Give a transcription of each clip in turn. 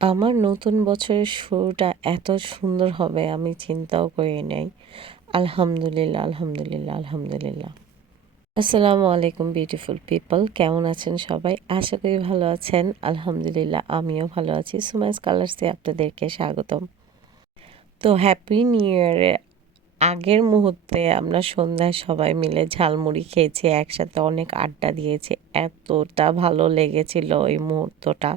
আমার নতুন বছরের শুরুটা এত সুন্দর হবে, আমি চিন্তাও করি নাই। আলহামদুলিল্লাহ আলহামদুলিল্লাহ আলহামদুলিল্লাহ। আসসালামু আলাইকুম বিউটিফুল পিপল কেমন আছেন সবাই? আশা করি ভালো আছেন। আলহামদুলিল্লাহ, আমিও ভালো আছি। সুমাইস কালার্সে আপনাদেরকে স্বাগতম। তো হ্যাপি নিউ ইয়ারে আগের মুহূর্তে আমরা সন্ধ্যায় সবাই মিলে ঝালমুড়ি খেয়েছি, একসাথে অনেক আড্ডা দিয়েছি। এতটা ভালো লেগেছিল ওই মুহূর্তটা।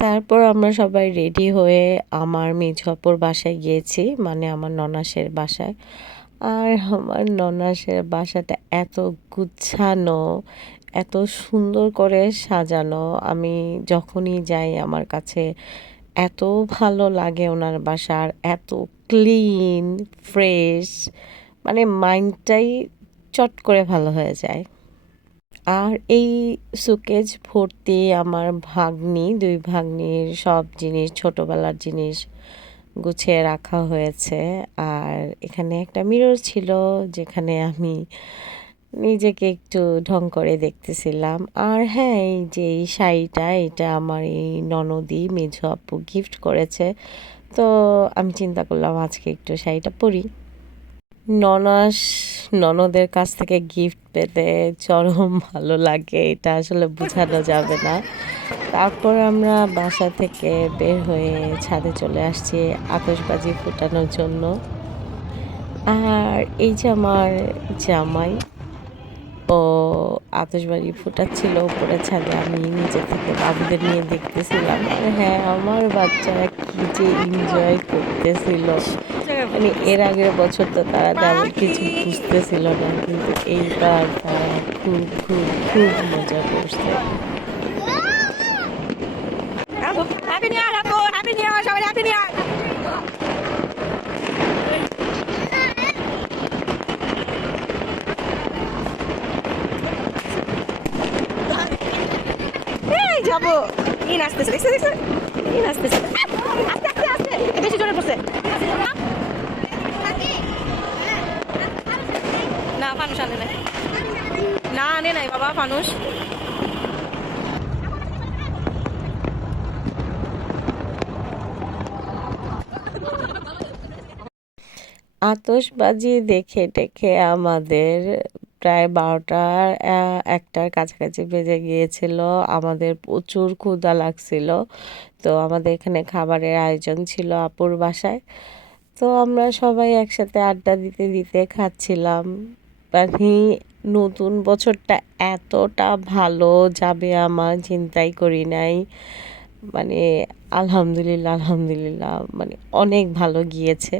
তারপর আমরা সবাই রেডি হয়ে আমার মেঝাপুর বাসায় গিয়েছি মানে আমার ননাসের বাসায়। আর আমার ননাসের বাসাটা এত গুছানো, এত সুন্দর করে সাজানো। আমি যখনই যাই আমার কাছে এত ভালো লাগে ওনার বাসার এত ক্লিন ফ্রেশ মানে মাইন্ডটাই চট করে ভালো হয়ে যায়। আর এই সুকেজ ভর্তি আমার ভাগ্নি, দুই ভাগ্নির সব জিনিস, ছোটোবেলার জিনিস গুছিয়ে রাখা হয়েছে। আর এখানে একটা মিরর ছিল, যেখানে আমি নিজেকে একটু ঢং করে দেখতেছিলাম। আর হ্যাঁ এই যে এই শাড়িটা, এটা আমার এই ননদি মেঝো আপু গিফট করেছে। তো আমি চিন্তা করলাম, আজকে একটু শাড়িটা পরি। ননাস, ননদের কাছ থেকে গিফট পেতে চরম ভালো লাগে, এটা আসলে বোঝানো যাবে না। তারপর আমরা বাসা থেকে বের হয়ে ছাদে চলে আসছি আতশবাজি ফুটানোর জন্য। আর এই যে আমার জামাই, ও আতশবাজি ফুটাচ্ছিল, উপরে ছাদে আমি নিজে থেকে বাবুদের নিয়ে দেখতেছিলাম। আর হ্যাঁ আমার বাচ্চারা কি যে এনজয় করতেছিল। মানে এর আগের বছর তো তারা তেমন কিছু বুঝতেছিল না, কিন্তু এইবার তারা খুব খুব খুব মজা করছে। যাব। ই নাচতেছে নাচতেছে। না আনে নাই বাবা ফানুস আতশবাজি দেখে টেখে আমাদের প্রায় বারোটার একটার কাছাকাছি বেজে গিয়েছিল। আমাদের প্রচুর ক্ষুধা লাগছিল। তো আমাদের এখানে খাবারের আয়োজন ছিল আপুর বাসায়। তো আমরা সবাই একসাথে আড্ডা দিতে দিতে খাচ্ছিলাম। নতুন বছরটা এতটা ভালো যাবে আমার চিন্তাই করি নাই। মানে আলহামদুলিল্লাহ আলহামদুলিল্লাহ মানে অনেক ভালো গিয়েছে।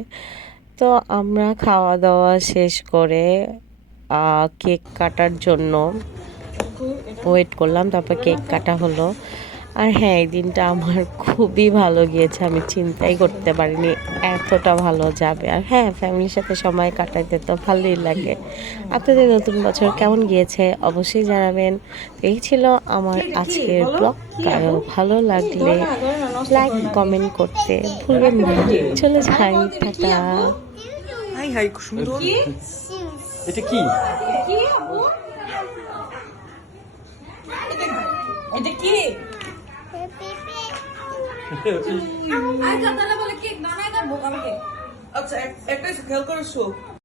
তো আমরা খাওয়া দাওয়া শেষ করে কেক কাটার জন্য ওয়েট করলাম, তারপর কেক কাটা হলো। আর হ্যাঁ এই দিনটা আমার খুবই ভালো গিয়েছে আমি চিন্তাই করতে পারিনি এতটা ভালো যাবে। আর হ্যাঁ ফ্যামিলির সাথে সময় কাটাইতে তো ভালোই লাগে। আপনাদের নতুন বছর কেমন গিয়েছে অবশ্যই জানাবেন। এই ছিল আমার আজকের ব্লগ। কারও ভালো লাগলে লাইক কমেন্ট করতে ভুলবেন না। চলে যাই টাটা। হাই হাই সুন্দর। এটা কি? এটা কি? আচ্ছা একটাই একটা খেয়াল করে শো